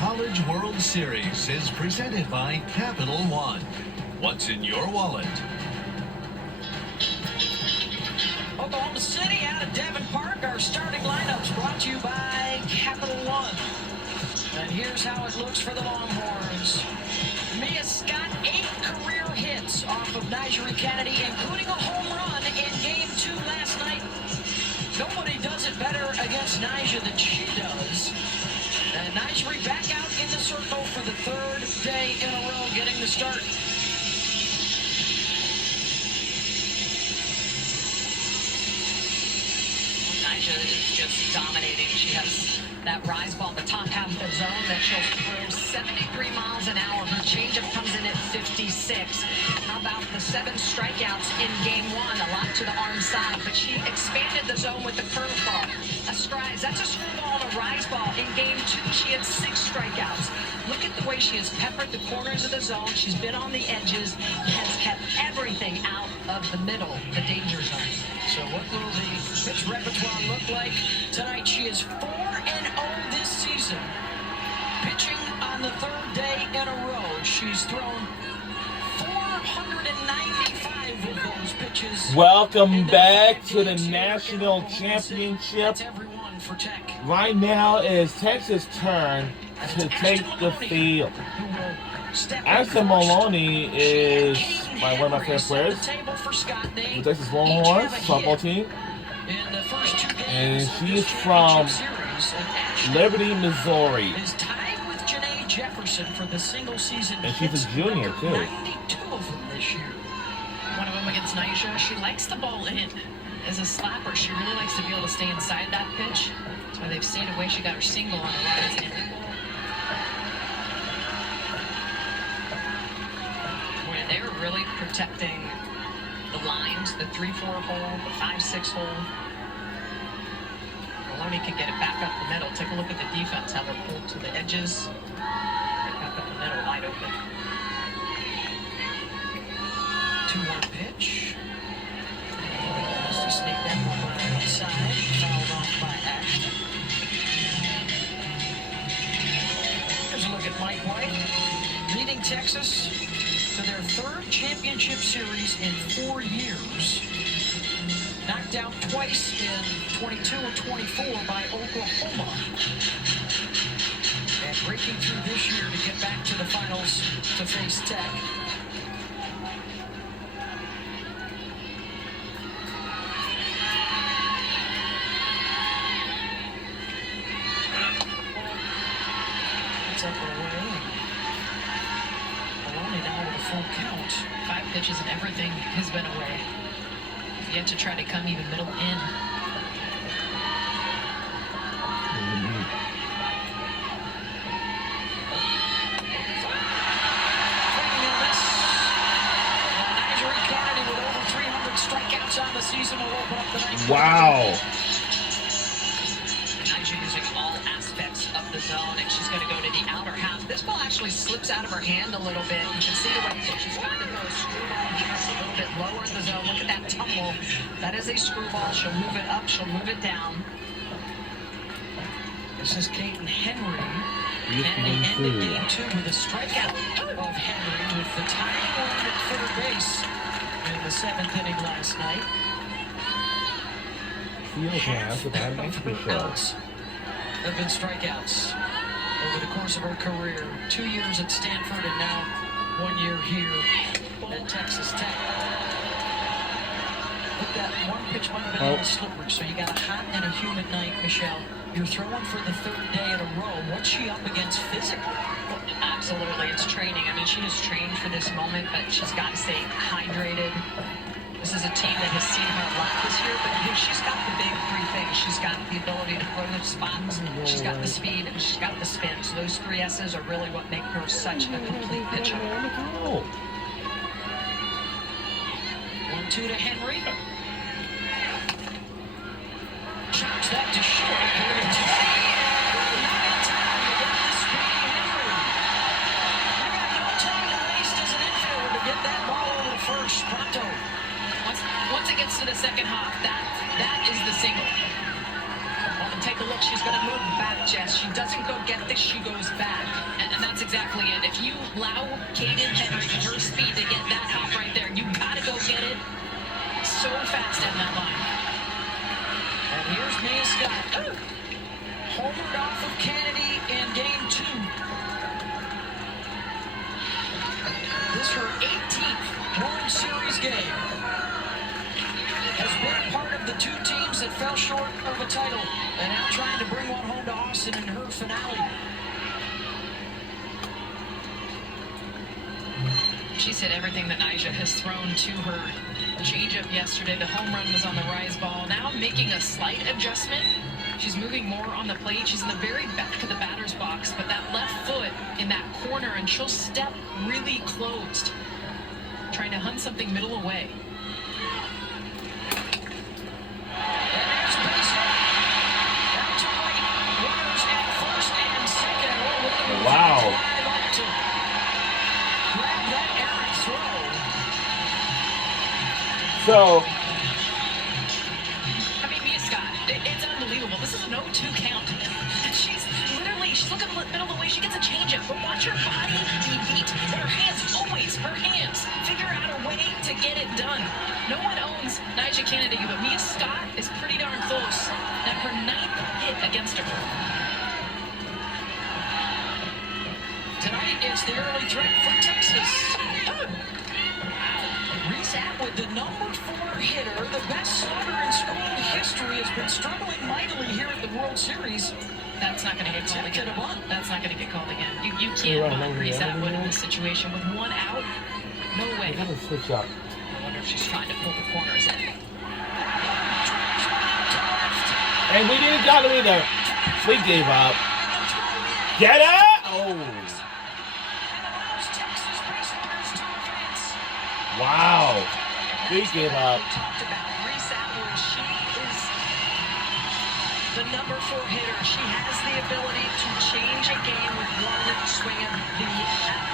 College World Series is presented by Capital One. What's in your wallet? Oklahoma City out of Devon Park. Our starting lineups brought to you by Capital One. And here's how it looks for the Longhorns. Mia Scott, 8 career hits off of Nyjeri Kennedy, including a home run in Game 2 last night. Nobody does it better against Nyjah than she does. And Nyjeri back out in the circle for the 3rd day in a row, getting the start. Nyjah is just dominating. She has that rise ball, the top half of the zone that she'll throw 73 miles an hour. Her changeup comes in at 56. How about the 7 strikeouts in Game 1? A lot to the arm side, but she expanded the zone with the curveball. That's a screwball and a rise ball. In Game 2, she had 6 strikeouts. Look at the way she has peppered the corners of the zone. She's been on the edges, has kept everything out of the middle, the danger zone. So what will the pitch repertoire look like tonight? She is 4-0 this season. Pitching on the 3rd day in a row. She's thrown 495 of those pitches. Welcome back to the National Championship. That's everyone for Tech. Right now it is Texas' turn to take the field. Ashton Maloney is one of my favorite players. The Texas Longhorns softball team. And she's from Liberty, Missouri. And she's a junior, too. 92 of them this year. One of them against Nyjah. She likes the ball in. As a slapper, she really likes to be able to stay inside that pitch. That's why they've stayed away. She got her single on the rise in. Where they're really protecting the lines, the 3-4 hole, the 5-6 hole. Maloney can get it back up the middle. Take a look at the defense, how they're pulled to the edges. Right back up the middle, wide open. 2-1 pitch. Has to sneak that one on the outside. Fouled off by Ashton. Here's a look at Mike White, leading Texas to their 3rd championship series in 4 years. Knocked out twice in 22 and 24 by Oklahoma. And breaking through this year to get back to the finals to face Tech. It's up and away. Maloney now with a full count. 5 pitches and everything has been away. Yet to try to come even middle in. Nyjeri Kennedy with over 300 strikeouts on the season will open up the ninth. Wow. Nyjah using all aspects of the zone, and she's going to go to the outer half. This ball actually slips out of her hand a little bit. You can see the way she's trying to throw a screwball just a little bit lower in the zone. Look at that tumble. That is a screwball. She'll move it up. She'll move it down. This is Caitlin Henry. And they ended Game 2 with a strikeout of Henry with the tying run at 3rd base in the 7th inning last night. Half of her outs have been strikeouts over the course of her career. 2 years at Stanford and now 1 year here at Texas Tech. But that one pitch might have been a little slippery, so you got a hot and a humid night, Michelle. You're throwing for the 3rd day in a row. What's she up against physically? Absolutely, it's training. I mean, she has trained for this moment, but she's got to stay hydrated. This is a team that has seen her a lot this year, but she's got the big 3 things. She's got the ability to throw the spots, she's got the speed, and she's got the spin. So those 3 S's are really what make her such a complete pitcher. 1-2 to Henry. Chops that to short. First, pronto. Once it gets to the second half, that is the single. Take a look. She's going to move back, Jess. She doesn't go get this. She goes back. knocked off of Kennedy in game 2. This is her 18th World Series game. Has been part of the 2 teams that fell short of a title and now trying to bring one home to Austin in her finale. She's hit everything that Nyjah has thrown to her. Changeup yesterday, the home run was on the rise ball. Now making a slight adjustment. She's moving more on the plate. She's in the very back of the batter's box, but that left foot in that corner, and she'll step really closed, trying to hunt something middle away. Wow. So, I mean, Mia Scott, it's unbelievable. This is an 0-2 count. She's looking middle of the way. She gets a changeup, but watch her body be beat. Her hands, always her hands. Figure out a way to get it done. No one owns Nyjah Kennedy, but Mia Scott is pretty darn close. Now her 9th hit against her. Tonight it's the early threat for Texas. Reese Atwood, the number 4 hitter, the best slugger in school history, has been struggling mightily here at the World Series. That's not going to get called again. That's not going to get called again. You can't bunt Reese Atwood in this situation with 1 out. No way. I gotta switch up. I wonder if she's trying to pull the corners in. And we didn't got him either. We gave up. Get it! Oh. Wow. We gave up. Talked about Reese Atwood. She is the number 4 hitter. She has the ability to change a game with 1 swing of the bat.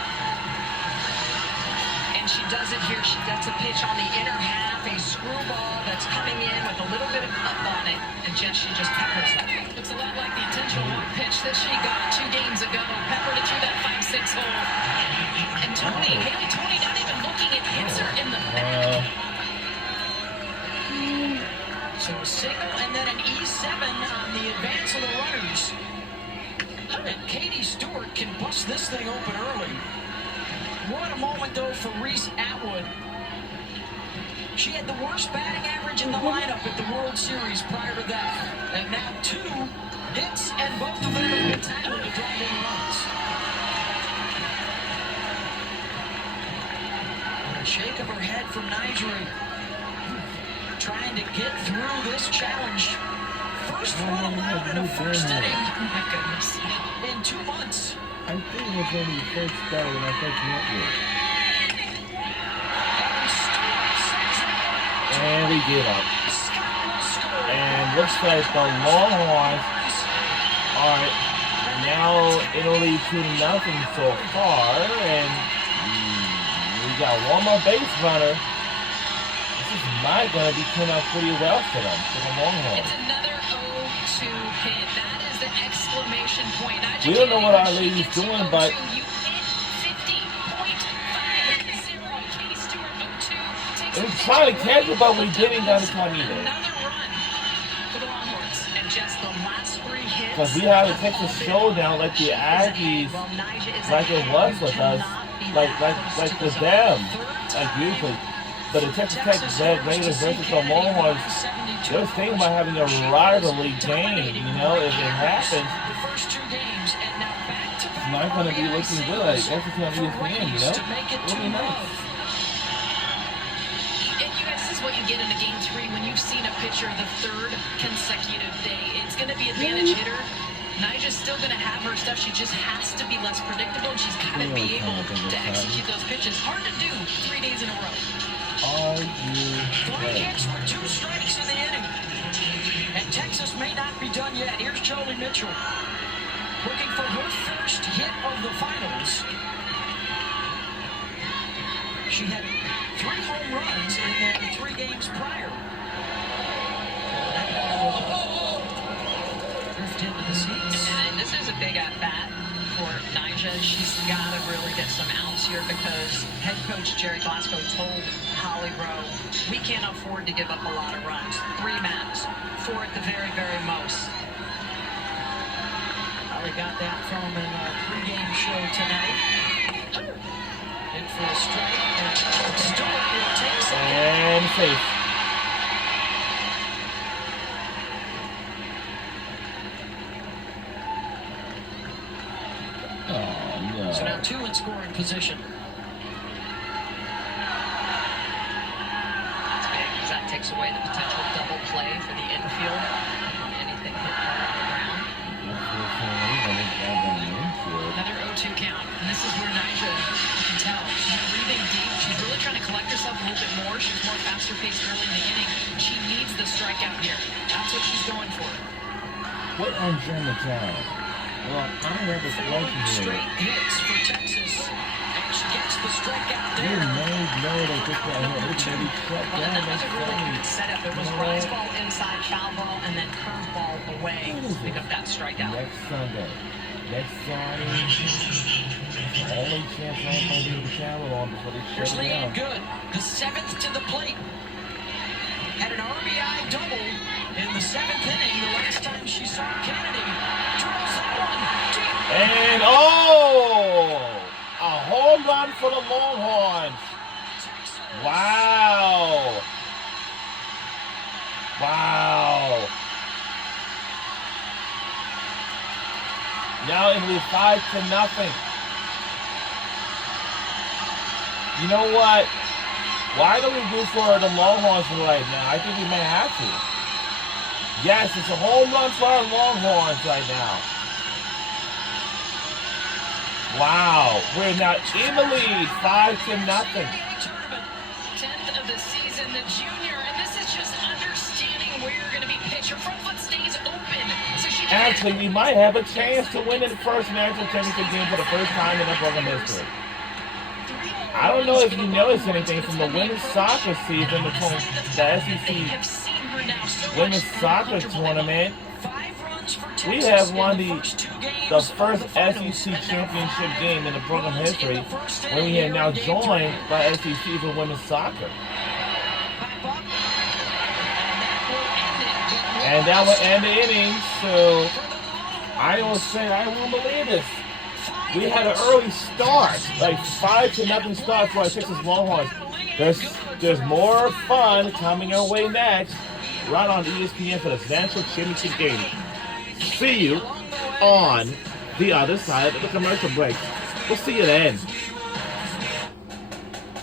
And she does it here. She gets a pitch on the inner half, a screwball that's coming in with a little bit of up on it, and she just peppers that. Looks a lot like the intentional walk pitch that she got 2 games ago. Peppered it through that 5-6 hole. And Haley Tony not even looking, it hits her in the back. So a single and then an E7 on the advance of the runners. And Katie Stewart can bust this thing open early. What a moment, though, for Reese Atwood. She had the worst batting average in the lineup at the World Series prior to that. And now 2 hits, and both of them have been tackled to drive in runs. And a shake of her head from Nyjah. Trying to get through this challenge. First run allowed in a first inning. Oh my goodness. In 2 months. I think it was when you first started when I first met you. And we get up. And looks like the Longhorns are now Italy 2-0 so far. And we got one more base runner. This is not going to be turning out pretty well for them, for the Longhorns. It's another 0-2 hit. That is the exclamation point. We don't know what our lady's doing, but you hit 50.50. Katie Stewart 0-2. we were trying to catch it, but we didn't get a time either. Another run for the Longhorns. And just the last 3 hits. Because we have to take the showdown like the Aggies, like it was with us, like the them, like usually. But the Texas Tech Red Raiders versus the Longhorns, they're thinking about having a rivalry game, you know, if it happens. It's not going to be looking good, like SEC on ESPN, you know? It'll be nice. And you guys, this is what you get into Game 3 when you've seen a pitcher the 3rd consecutive day. It's going to be advantage hitter. Nyjah's still going to have her stuff. She just has to be less predictable, and she's got to be able to execute those pitches. Hard to do 3 days in a row. Are you 3 ready? hits with 2 strikes in the inning. And Texas may not be done yet. Here's Jolie Mitchell looking for her first hit of the finals. She had 3 home runs in the 3 games prior. Drifted into the seats. And this is a big at-bat for Nyjah. She's got to really get some outs here because head coach Jerry Glasgow told Holly Rowe, we can't afford to give up a lot of runs. 3 max, 4 at the very, very most. They got that from him in our pregame show tonight. In for a strike. And Stewart will take second. And safe. Oh, no. So now 2 in scoring position. That's big because that takes away the potential double play for the infield. Anything hit hard on the ground. Another 0-2 count. And this is where Nyjah, you can tell, she's breathing deep. She's really trying to collect herself a little bit more. She's more faster paced early in the inning. She needs the strikeout here. That's what she's going for. What on German town? Well, I have a 4 question straight here. hits for Texas. And she gets the strikeout You there. know they took that hit. They shut Well, and down. that They was a really funny. good setup. It was rise ball inside, foul ball, and then curve ball away. What is Pick it? up that strikeout. Next Sunday. Next Friday. Only chance I'm going to do the travel on before they Here's shut it Leanne down. Good, the 7th to the plate. Had an RBI double in the 7th inning the last time she saw Kennedy. Drills that one deep. And oh! A home run for the Longhorns. Wow. Wow. Now it'll be 5-0. You know what? Why don't we do for the Longhorns right now? I think we may have to. Yes, it's a home run for our Longhorns right now. Wow, we're now in the lead, 5-0. Tournament, 10th of the season, the junior, and this is just understanding where you're going to be pitched. Her front foot stays open, so she can Actually, we might have a chance to win the first national championship game for the first time in our program history. I don't know if you noticed anything from the women's soccer season, the SEC women's soccer tournament. We have won the first SEC championship game in the program history when we have now joined by SEC for women's soccer. And that will end the inning, so I will say I won't believe this. We had an early start, like 5-0 start for our Texas Longhorns. There's more fun coming our way next, right on ESPN for the national championship game. See you on the other side of the commercial break. We'll see you then.